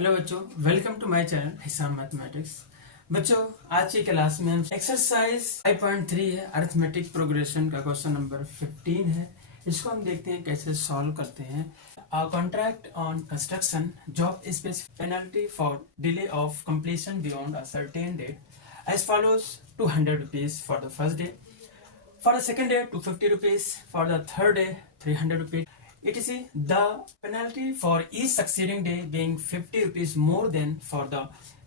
Hello बच्चों, welcome to my channel हिसाब mathematics. बच्चों, आज की क्लास में हम एक्सरसाइज 5.3 है, अरिथमेटिक प्रोग्रेशन का क्वेश्चन नंबर 15 है। इसको हम देखते हैं कैसे सॉल्व करते हैं। Contract on construction job specific penalty for delay of completion beyond a certain date as follows 200 rupees for the first day, for the second day 250 rupees, for the third day 300 rupees, etc. The penalty for each succeeding day being 50 rupees more than for the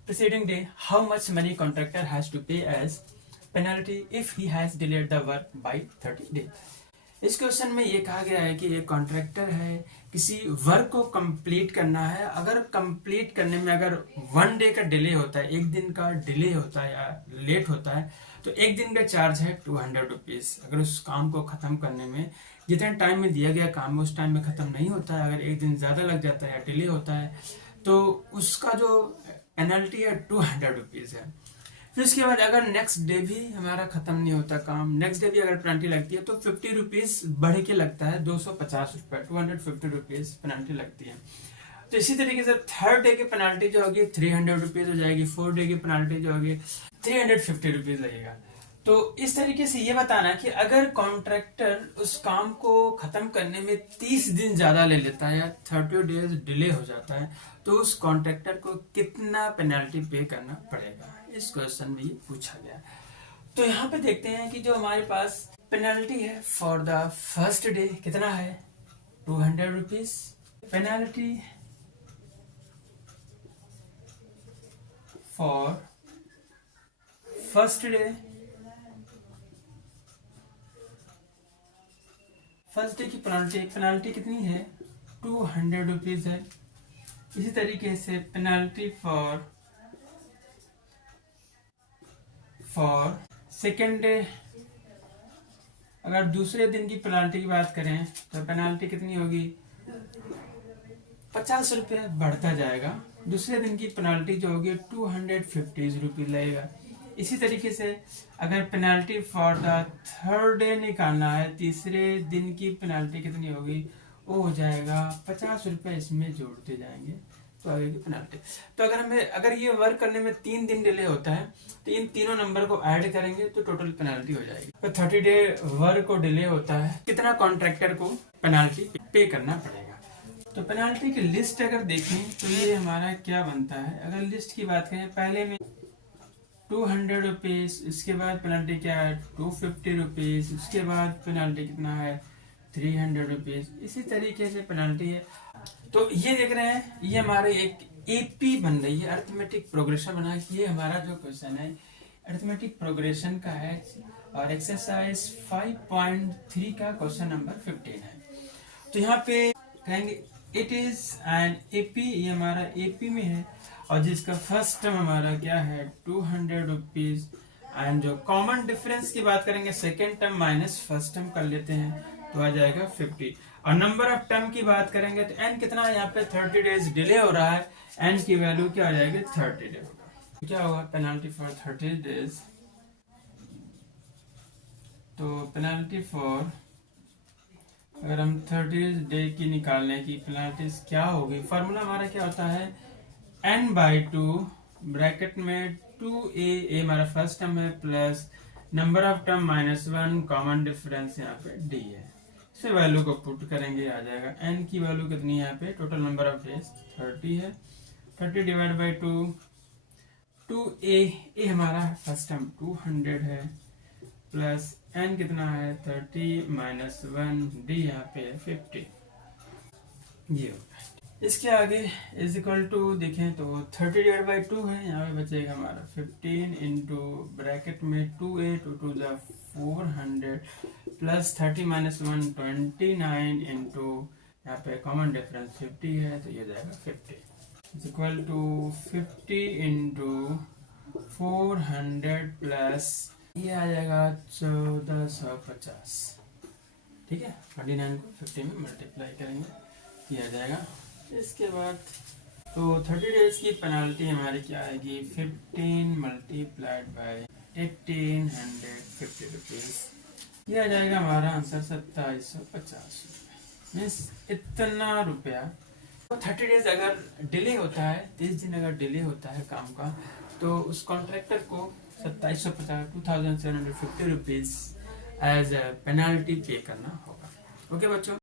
preceding day, how much money contractor has to pay as penalty if he has delayed the work by 30 days? इस question में ये कहा गया है कि एक contractor है, किसी वर्क को कंप्लीट करना है। अगर कंप्लीट करने में अगर 1 डे का डिले होता है, 1 दिन का डिले होता है या लेट होता है, तो 1 दिन का चार्ज है 200 रुपीज। अगर उस काम को खत्म करने में जितने टाइम में दिया गया काम उस टाइम में खत्म नहीं होता है, अगर 1 दिन ज्यादा लग जाता है या डिले होता है, तो उसका जो पेनल्टी है 200 रुपीज है। फिर उसके बाद अगर नेक्स्ट डे भी हमारा खत्म नहीं होता काम, नेक्स्ट डे भी अगर पेनल्टी लगती है तो 50 रुपीज बढ़ के लगता है 250 रुपए, 250 रुपीज पेनल्टी लगती है। तो इसी तरीके से थर्ड डे की पेनल्टी जो होगी 300 रुपीज हो जाएगी, फोर्थ डे की पेनल्टी जो होगी 350 रुपीज लगेगा। तो इस तरीके से ये बताना कि अगर कॉन्ट्रैक्टर उस काम को खत्म करने में 30 दिन ज्यादा ले लेता है या 30 डेज डिले हो जाता है, तो उस कॉन्ट्रैक्टर को कितना पेनल्टी पे करना पड़ेगा, इस क्वेश्चन में ये पूछा गया। तो यहाँ पे देखते हैं कि जो हमारे पास पेनल्टी है फॉर द फर्स्ट डे कितना है 200 rupees. Penalty for first day, first day की पेनल्टी कितनी है 200 रुपीज है। इसी तरीके से पेनल्टी फॉर सेकेंड डे, अगर दूसरे दिन की पेनल्टी की बात करें तो पेनल्टी कितनी होगी 50 रुपये बढ़ता जाएगा। दूसरे दिन की पेनल्टी जो होगी 250 रुपीज लगेगा। इसी तरीके से अगर penalty for the third day निकालना है, तीसरे दिन की पेनल्टी कितनी होगी, वो हो जाएगा 50 रुपये, इसमें जोड़ते जाएंगे तो आगे की पेनल्टी। तो अगर ये वर्क करने में 3 दिन डिले होता है तो इन तीनों नंबर को ऐड करेंगे तो टोटल पेनल्टी हो जाएगी। तो 30 डे वर्क को डिले होता है, कितना कॉन्ट्रैक्टर को पेनल्टी पे करना पड़ेगा। तो पेनल्टी की लिस्ट अगर देखें तो ये हमारा क्या बनता है। अगर लिस्ट की बात करें, पहले में 200 रुपीज, इसके बाद पेनल्टी क्या है 250 रुपीज, उसके बाद पेनल्टी कितना है 300 रुपीज। इसी तरीके से पेनल्टी है। तो ये देख रहे हैं, ये हमारे एक एपी बन रही है, अरिथमेटिक प्रोग्रेशन बना। ये हमारा जो क्वेश्चन है अरिथमेटिक प्रोग्रेशन का है और एक्सरसाइज 5.3 का क्वेश्चन नंबर 15 है। तो यहाँ पे कहेंगे इट इज एन एपी, ये हमारा एपी में है और जिसका फर्स्ट टर्म हमारा क्या है 200 रुपीज। एंड जो कॉमन डिफरेंस की बात करेंगे, second term minus first term कर लेते हैं तो आ जाएगा 50। और नंबर ऑफ टर्म की बात करेंगे तो एन कितना है, यहाँ पे 30 डेज डिले हो रहा है, एन की वैल्यू क्या हो जाएगी 30 डे होगा। क्या होगा पेनल्टी फॉर 30 डेज, तो पेनल्टी फॉर अगर हम 30 डे की निकालने की पेनल्टी क्या होगी, फॉर्मूला हमारा क्या होता है n/2 ब्रैकेट में 2a हमारा फर्स्ट टर्म है plus number of term -1, common difference यहाँ पे d है। इसे वैल्यू को पुट करेंगे, आ जाएगा n की वैल्यू कितनी है यहाँ पे, टोटल नंबर ऑफ डेज 30 है, 30 डिवाइड बाई 2a हमारा फर्स्ट टर्म 200 है प्लस n कितना है 30 -1 d यहाँ पे 50, ये होगा। इसके आगे इज इक्वल टू देखें तो 30 डिवाइड बाई 2 है, यहाँ पे बचेगा हमारा 15 इंटू ब्रैकेट में 2a 2 2 400 प्लस 30 -1 29 इंटू यहाँ पे कॉमन डिफरेंस 50 है तो ये जाएगा 50 is equal to 50 into 400 plus ये आ जाएगा 1450। ठीक है, 29 को 50 में मल्टीप्लाई करेंगे, ये आ जाएगा। इसके बाद तो 30 डेज की पेनल्टी हमारी क्या आएगी 15 मल्टीप्लाइड बाई 1850 रुपीज, ये आ जाएगा हमारा आंसर 2750 रुपये। मीन्स इतना रुपया 30 डेज अगर डिले होता है, 30 दिन अगर डिले होता है काम का, तो उस कॉन्ट्रैक्टर को 2750 रुपीज एज पेनाल्टी पे करना होगा। ओके बच्चों।